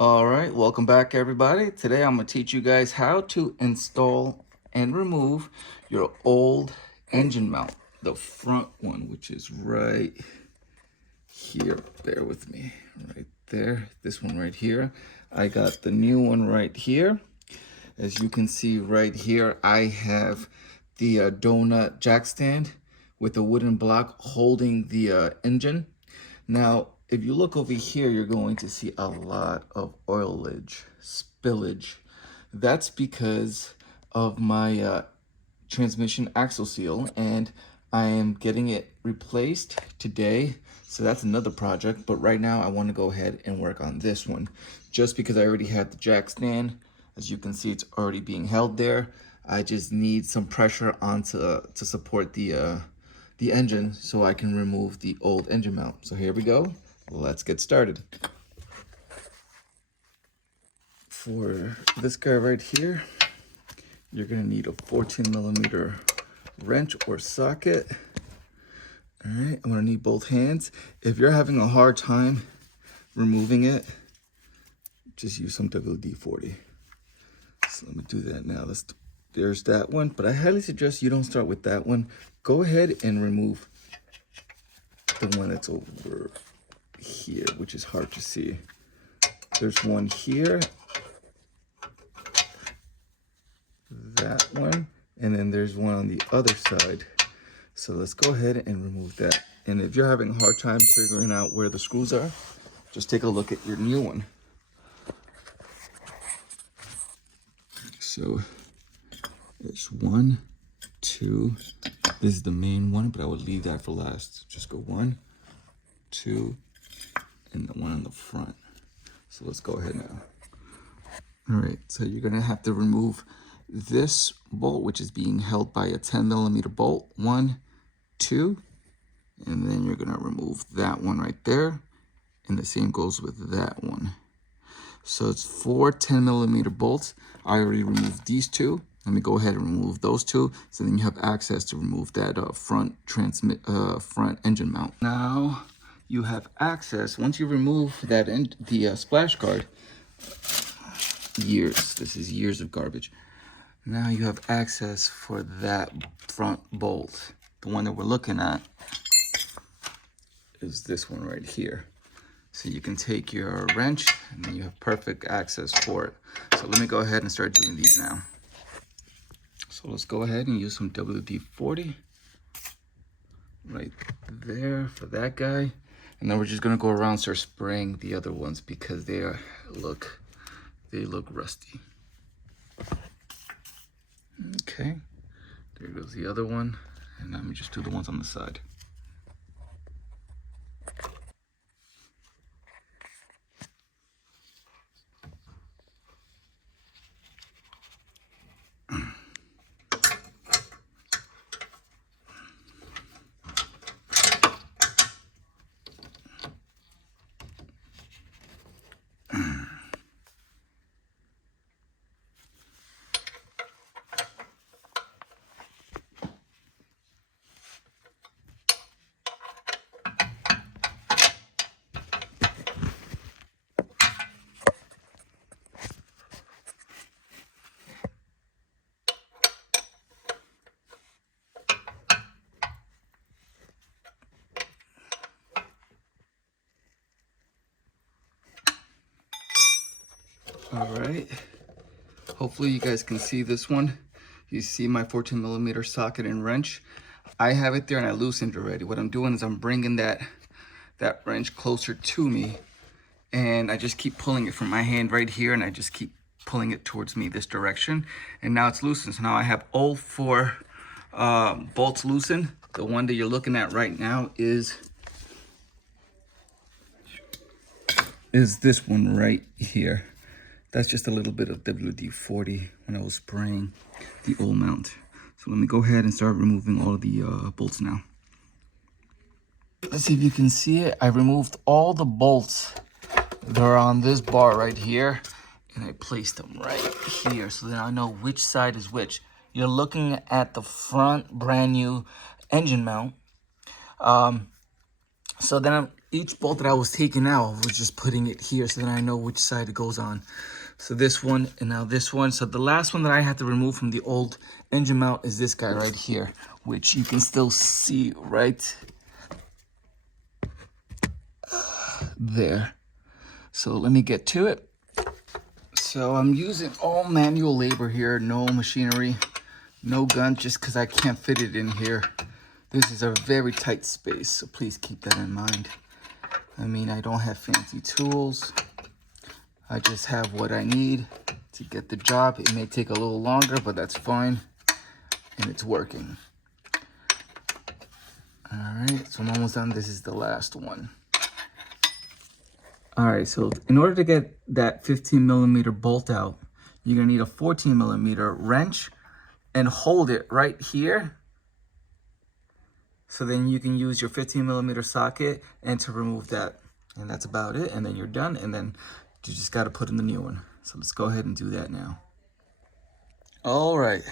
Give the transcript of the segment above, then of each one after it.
All right, welcome back everybody. Today I'm going to teach you guys how to install and remove your old engine mount. The front one, which is right here. Bear with me. Right there. This one right here. I got the new one right here. As you can see right here, I have the donut jack stand with a wooden block holding the engine. Now, if you look over here, you're going to see a lot of oilage, spillage. That's because of my transmission axle seal, and I am getting it replaced today. So that's another project, but right now I want to go ahead and work on this one. Just because I already have the jack stand, as you can see, it's already being held there. I just need some pressure onto to support the engine so I can remove the old engine mount. So here we go. Let's get started. For this guy right here, you're gonna need a 14mm wrench or socket. All right, I'm gonna need both hands. If you're having a hard time removing it, just use some WD-40. So let me do that now. There's that one, but I highly suggest you don't start with that one. Go ahead and remove the one that's over here, which is hard to see. There's one here, that one, and then there's one on the other side. So let's go ahead and remove that. And if you're having a hard time figuring out where the screws are, just take a look at your new one. So it's 1, 2. This is the main one, but I would leave that for last. Just go 1, 2, and the one on the front. So let's go ahead now. All right, so you're gonna have to remove this bolt, which is being held by a 10mm bolt. 1, 2, and then you're gonna remove that one right there. And the same goes with that one. So it's 4 10mm bolts. I already removed these two. Let me go ahead and remove those two. So then you have access to remove that front engine mount. Now you have access, once you remove that the splash guard, this is years of garbage. Now you have access for that front bolt. The one that we're looking at is this one right here. So you can take your wrench and then you have perfect access for it. So let me go ahead and start doing these now. So let's go ahead and use some WD-40 right there for that guy. And then we're just gonna go around and start spraying the other ones because they look rusty. Okay, there goes the other one. And let me just do the ones on the side. All right, hopefully you guys can see this one. You see my 14mm socket and wrench. I have it there and I loosened already. What I'm doing is I'm bringing that wrench closer to me, and I just keep pulling it from my hand right here, and I just keep pulling it towards me this direction, and now it's loosened. So now I have all 4 bolts loosened. The one that you're looking at right now is this one right here. That's just a little bit of WD-40 when I was spraying the old mount. So let me go ahead and start removing all of the bolts now. Let's see if you can see it. I removed all the bolts that are on this bar right here, and I placed them right here so that I know which side is which. You're looking at the front brand new engine mount. So then each bolt that I was taking out, I was just putting it here so then I know which side it goes on. So this one and now this one. So the last one that I had to remove from the old engine mount is this guy right here, which you can still see right there. So let me get to it. So I'm using all manual labor here, no machinery, no gun, just because I can't fit it in here. This is a very tight space, so please keep that in mind. I mean, I don't have fancy tools. I just have what I need to get the job. It may take a little longer, but that's fine. And it's working. All right, so I'm almost done. This is the last one. All right, so in order to get that 15mm bolt out, you're gonna need a 14mm wrench and hold it right here. So then you can use your 15mm socket and to remove that. And that's about it. And then you're done. And then you just got to put in the new one. So let's go ahead and do that now. All right.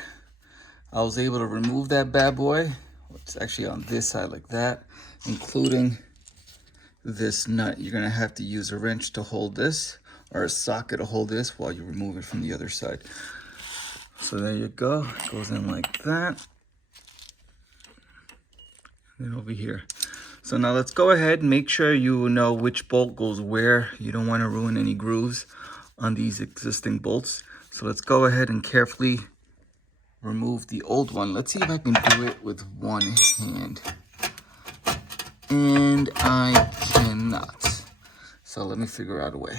I was able to remove that bad boy. It's actually on this side like that, including this nut. You're going to have to use a wrench to hold this or a socket to hold this while you remove it from the other side. So there you go. It goes in like that. And over here. So now let's go ahead and make sure you know which bolt goes where. You don't want to ruin any grooves on these existing bolts. So let's go ahead and carefully remove the old one. Let's see if I can do it with one hand. And I cannot. So let me figure out a way.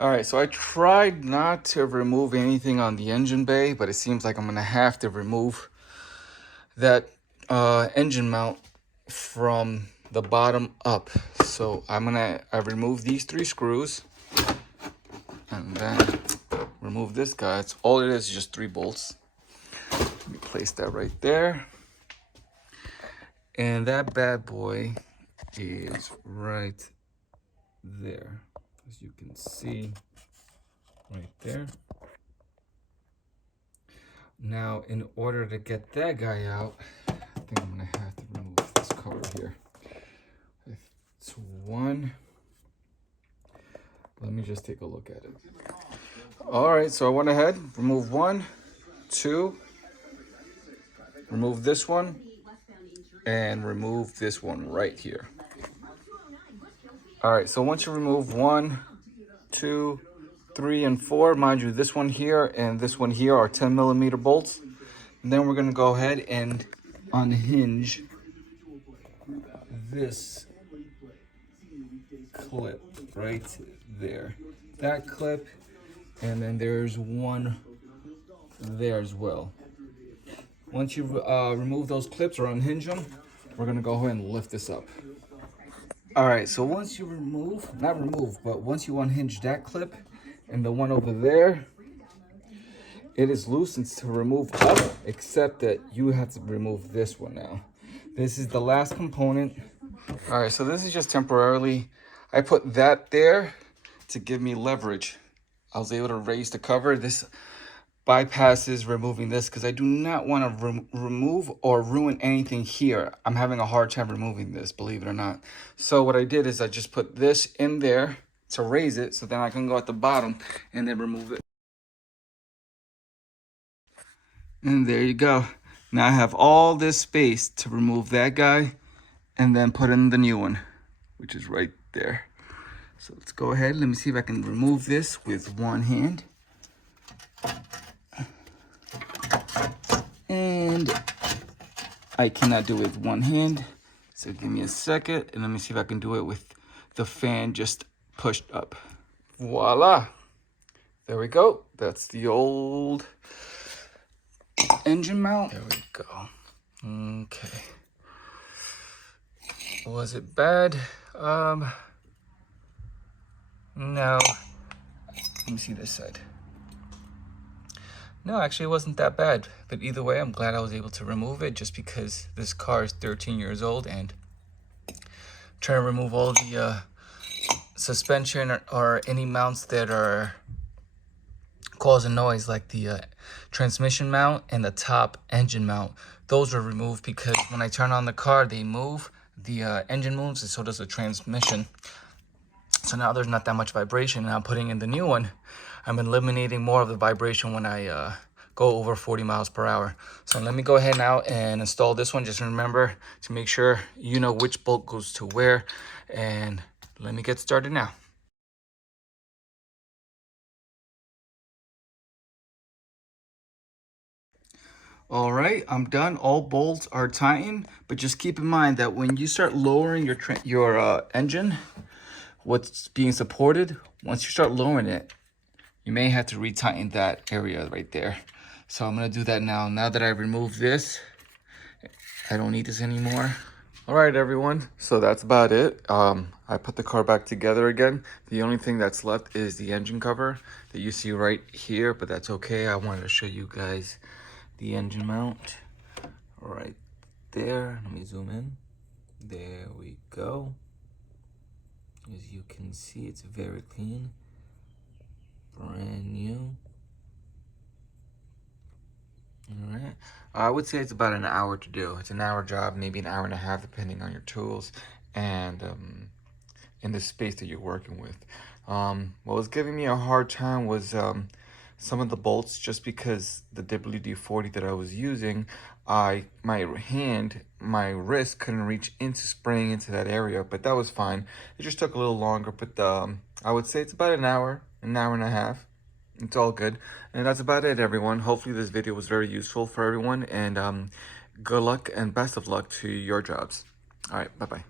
All right, so I tried not to remove anything on the engine bay, but it seems like I'm gonna have to remove that engine mount from the bottom up. So I remove these 3 screws and then remove this guy. It's all it is just 3 bolts. Let me place that right there. And that bad boy is right there, as you can see right there. Now, in order to get that guy out, I think I'm gonna have to remove this cover here. It's one. Let me just take a look at it. All right, so I went ahead, remove 1, 2, remove this one, and remove this one right here. All right, so once you remove 1, 2, 3, and 4, mind you, this one here and this one here are 10mm bolts. And then we're gonna go ahead and unhinge this clip right there. That clip, and then there's one there as well. Once you remove those clips or unhinge them, we're gonna go ahead and lift this up. All right, so once you once you unhinge that clip and the one over there, it is loose and to remove up, except that you have to remove this one now. This is the last component. All right, so this is just temporarily. I put that there to give me leverage. I was able to raise the cover. This bypasses removing this because I do not want to remove or ruin anything here. I'm having a hard time removing this, believe it or not. So what I did is I just put this in there to raise it so then I can go at the bottom and then remove it. And there you go. Now I have all this space to remove that guy and then put in the new one, which is right there. So let's go ahead. Let me see if I can remove this with one hand. And I cannot do it with one hand. So give me a second and let me see if I can do it with the fan just pushed up. Voila. There we go. That's the old engine mount. There we go. Okay. Was it bad? No. Let me see this side. No, actually it wasn't that bad. But either way, I'm glad I was able to remove it just because this car is 13 years old and trying to remove all the suspension or any mounts that are causing noise, like the transmission mount and the top engine mount. Those were removed because when I turn on the car, they move the engine moves, and so does the transmission. So now there's not that much vibration. And I'm putting in the new one. I'm eliminating more of the vibration when I go over 40 miles per hour. So let me go ahead now and install this one. Just remember to make sure you know which bolt goes to where. And let me get started now. All right, I'm done. All bolts are tightened, but just keep in mind that when you start lowering your engine, what's being supported, once you start lowering it, you may have to retighten that area right there. So I'm gonna do that now. Now that I removed this, I don't need this anymore. All right, everyone. So that's about it. I put the car back together again. The only thing that's left is the engine cover that you see right here, but that's okay. I wanted to show you guys the engine mount right there. Let me zoom in. There we go. As you can see, it's very clean, brand new. All right, I would say it's about an hour to do. It's an hour job, maybe an hour and a half, depending on your tools and in the space that you're working with. What was giving me a hard time was some of the bolts, just because the WD-40 that I was using, my wrist couldn't reach into spraying into that area, but that was fine. It just took a little longer, but I would say it's about an hour and a half. It's all good. And that's about it, everyone. Hopefully this video was very useful for everyone, and good luck and best of luck to your jobs. All right, bye-bye.